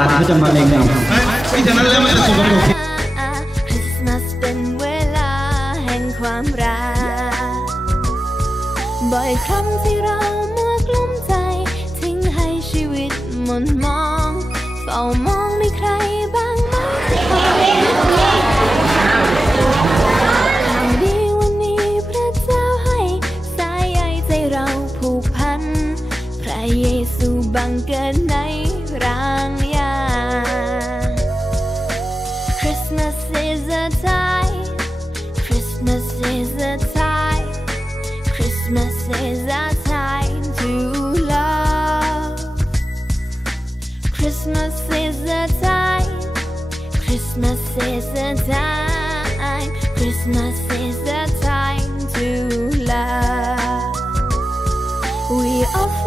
าเขาจะมาเล็งเราไม่ฉะนั้นแล้วมันจะสกปรกคริสต์มาสเป็นเวลาแห่งความรักบ่อยครั้งที่เรา of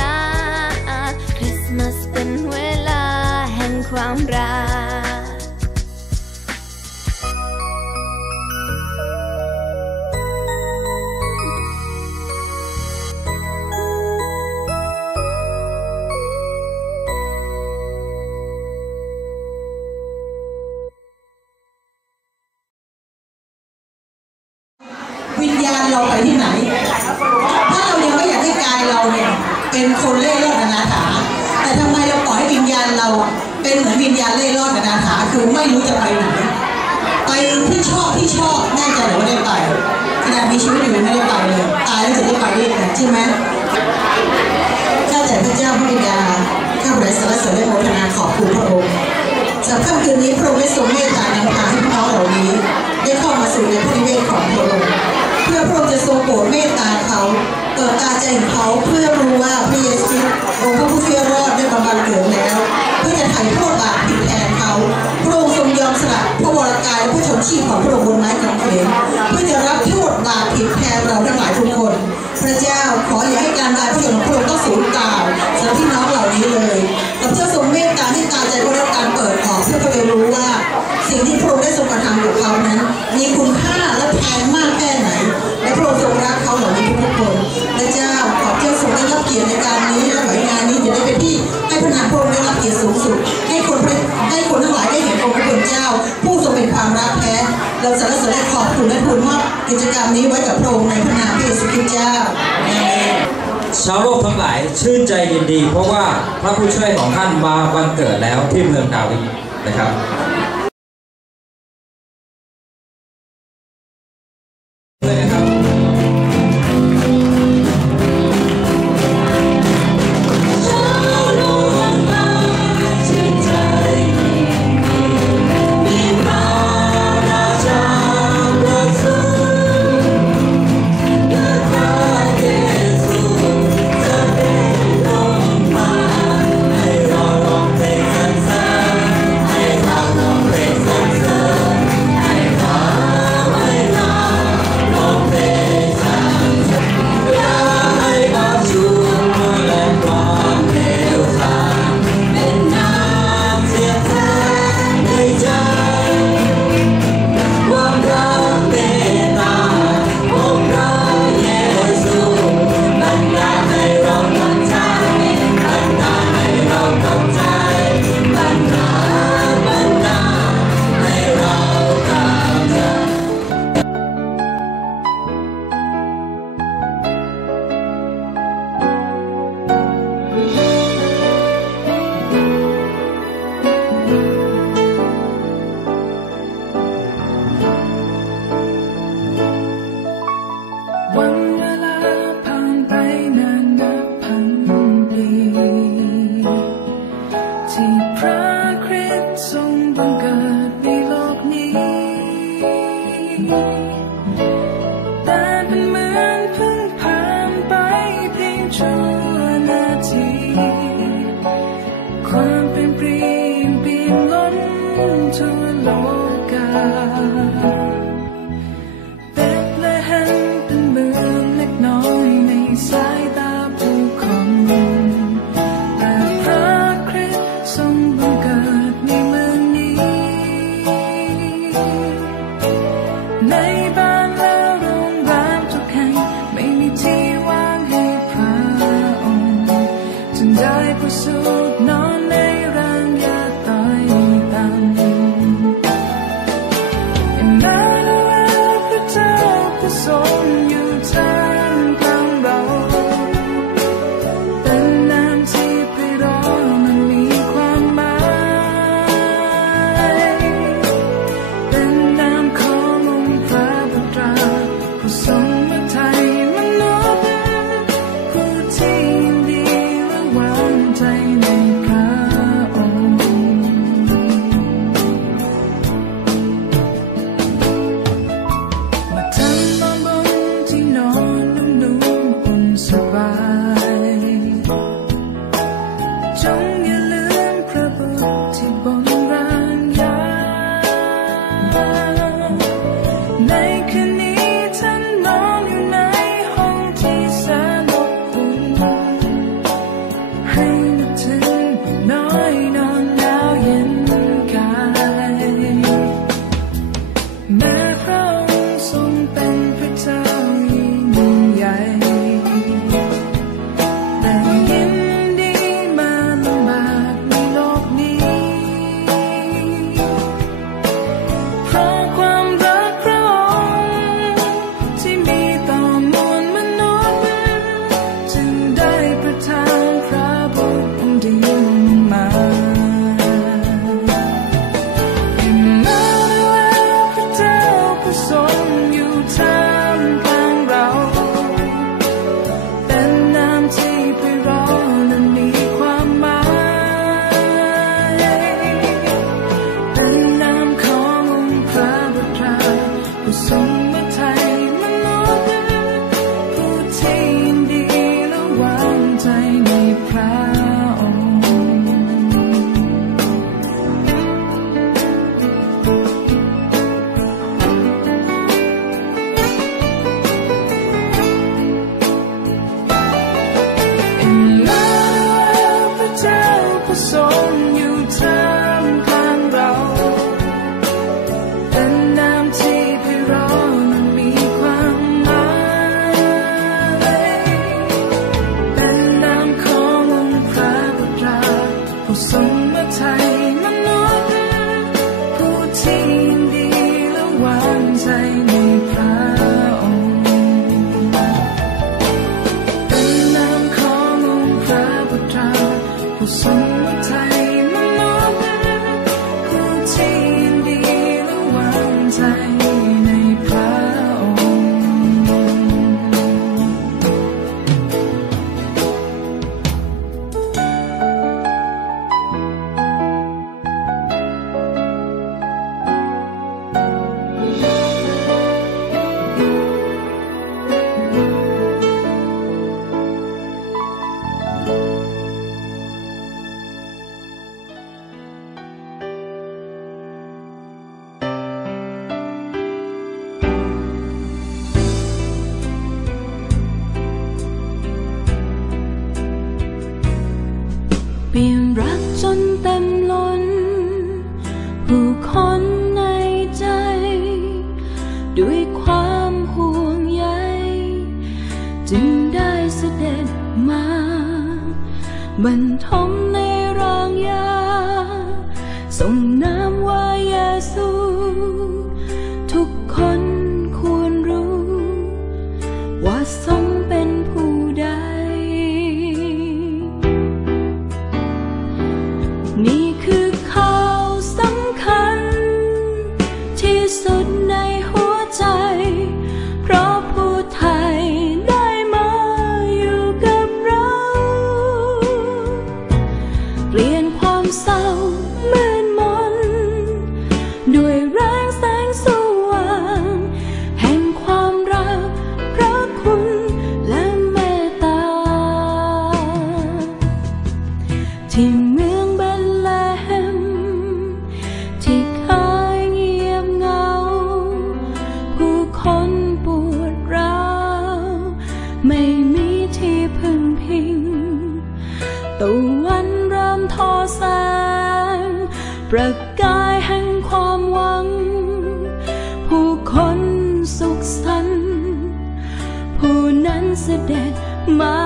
ลา คริสต์มาสเป็นเวลาแห่งความรัก เราเป็นเหมือนวิญญาณเล่ร่อนนาถาคือไม่รู้จะไปไหนไปที่ชอบที่ชอบแน่ใจหรือว่าได้ไปขณะมีชีวิตอยู่ไม่ได้ไปเลยตายแล้วจะได้ไปได้ยังไงใช่ไหมข้าแต่พระเจ้าพระบิดาข้าพระสรรเสริญและโมทนาขอบคุณพระองค์สำหรับค่ำคืนนี้พระองค์ได้ทรงเมตตานำพาให้พี่น้องเหล่านี้ ได้เข้ามาสู่ในพระนิเวศของพระองค์ เพื่อพระองค์จะทรงโปรดเมตตาเขาเกิดตาใจของเขาเพื่อรู้ว่าพระเยซูองค์พระผู้ช่วยรอดได้บำบัดเกิดแล้ว เพื่อจะไถ่โทษบาปผิดแทนเขาพระองค์ทรงยอมสละพระวรกายและพระชนชีพของพระองค์บนไม้กางเขนเพื่อจะรับโทษ ลและทูลมอบกิจกรรมนี้ไว้กับพระองค์ในพระนามพระเยซูคริสต์เจ้าชาวโลกทั้งหลายชื่นใจยินดี เพราะว่าพระผู้ช่วยของท่านมาวันเกิดแล้วที่เมืองดาวิดนะครับ discussão ปี่ยมรักจนเต็มล้น ผู้คนในใจ ด้วยความห่วงใยจึงได้เสด็มาบรรทม president. My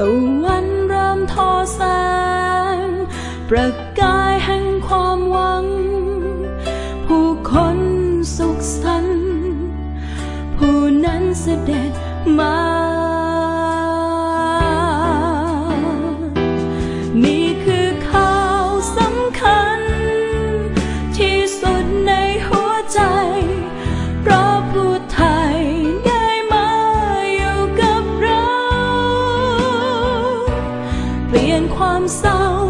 ตะวันเริ่มทอแสง ประกายแห่งความหวัง ผู้คนสุขสันต์ผู้นั้นเสด็จมา ลี่ยนความเศร้า